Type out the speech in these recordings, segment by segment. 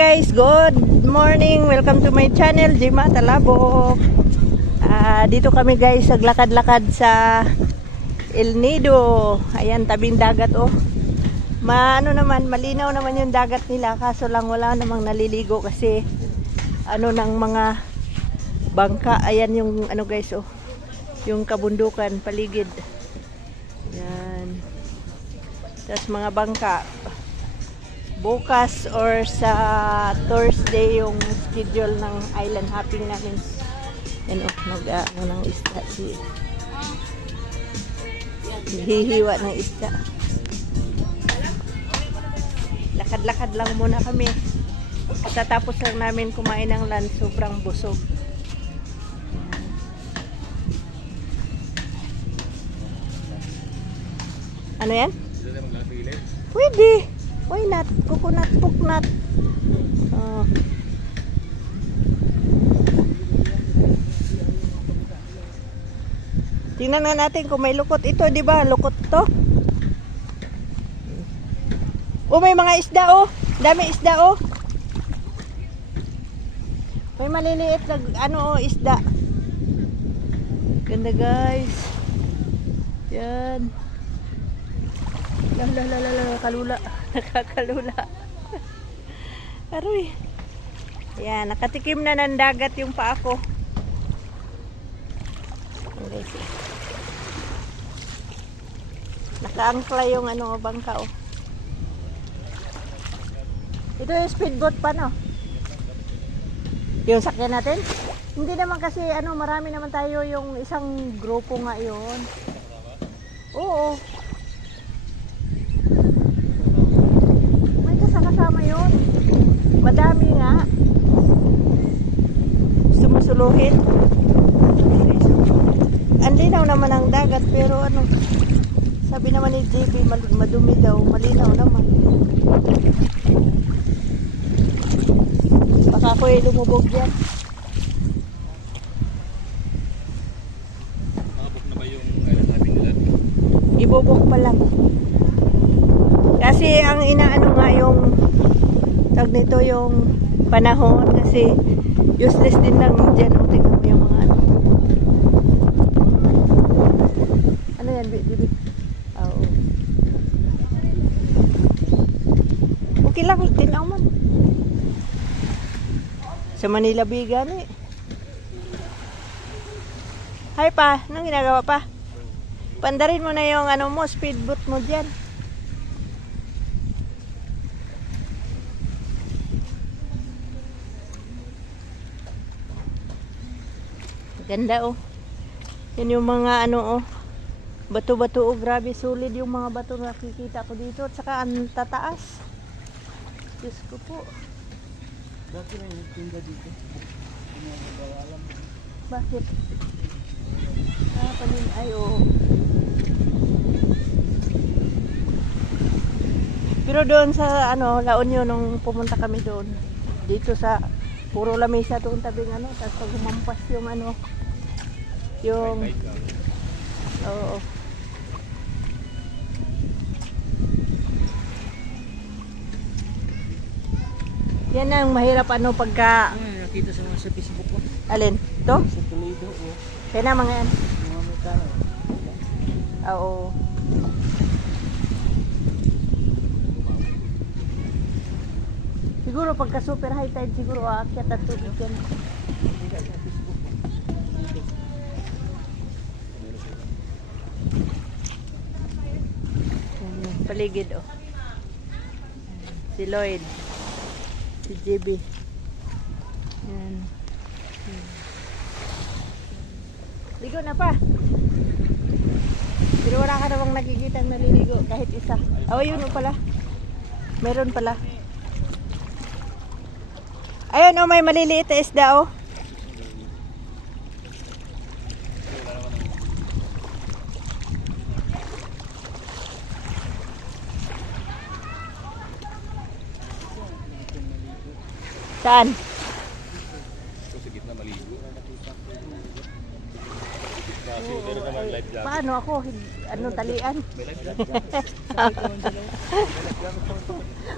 Guys, good morning. Welcome to my channel, Jima Talabok. Dito kami guys, naglakad-lakad sa El Nido. Ayan, tabing dagat oh. Malinaw naman yung dagat nila, kaso lang wala namang naliligo kasi ng mga bangka. Ayan yung guys oh. Yung kabundukan, paligid. Ayan. Tapos mga bangka. Bukas or sa Thursday yung schedule ng island hopping namin. Yan o, ng isda. Hihiwa ng isda. Lakad-lakad lang muna kami. Tatapos lang namin kumain ng lunch, sobrang busog. Ano yan? Pwede. Why not? Coconut, coconut. Oh. Tingnan na natin kung may lukot. Ito, di ba? Lukot to. Oh, may mga isda, oh. Dami isda, oh. May maliliit na, isda. Ganda, guys. Yan. Kalula. Nakakalula. Aroy. Ayan, nakatikim na ng dagat yung paa ko. Nakaangkla yung bangka oh. Ito yung speedboat pa no? Yung sakyan natin? Hindi naman kasi marami naman tayo yung isang grupo nga yun. Oo. Kasama yun. Madami nga. Sumusuluhin. Ang linaw naman ang dagat pero sabi naman ni JB madumi daw, malinaw naman. Baka ako'y lumubog yan. Nakabok na ba yung natin nila? Ibubok pa lang. Kasi ang inaano nga yung tawag nito yung panahon kasi useless din lang dyan. O tingnan mo yung mga ano yan, bibi? Oo. Okay lang, tinaw man. Sa Manila Bigan eh. Hi pa, anong ginagawa pa? Pandarin mo na yung speedboat mo dyan. Ganda oh. Yan yung mga bato-bato oh, grabe solid yung mga bato na nakikita ko dito at saka ang tataas. Diyos ko po. Bakit may tinda dito? Bakit? Panin ay oh. Pero doon sa La Union nung pumunta kami doon. Dito sa puro lamesa doon tabing tapos pag humampas yung oo. Yan ang mahirap pagka Nakita sa mga sa Facebook ko. alin? To? Sa Toledo oh. Kaya na mga yan. Mga metano. Oo. Siguro pagka super high tide siguro aakyat at tubig yan. Paligid oh. Si Lloyd. Si JB. Yan. Ligo na pa. Pero wala ka namang nakikita naliligo kahit isa. Oh, yun pala. Meron pala. Ayun oh, may maliliit na isda oh. Saan? Sa gitna maligo. Paano ako? Talian?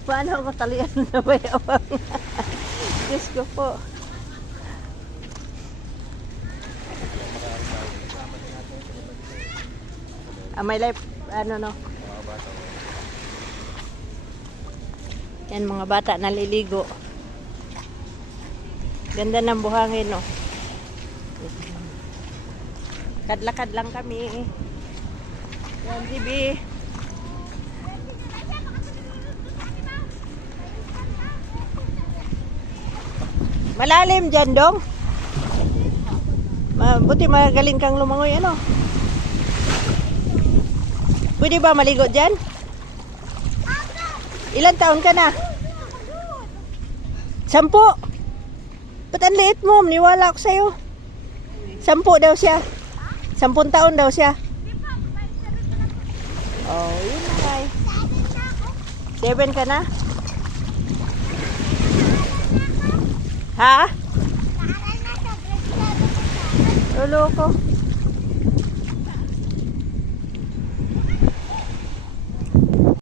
Paano ako talian na bayawang? Diyos ko po. May life, ano no. Yan mga bata naliligo. Ganda ng buhangin no. Kadlakad lang kami. Yan, Bibi. Malalim dyan, Dong. Buti magaling kang lumangoy, ano? Pwede ba maligo dyan? Ilan taon ka na? 10. Ba't ang liit mo? Maniwala ako sa'yo. 10 daw siya. 10 taon daw siya. Oh, yun na kay. 7 ka na? Ha? Lolo ko.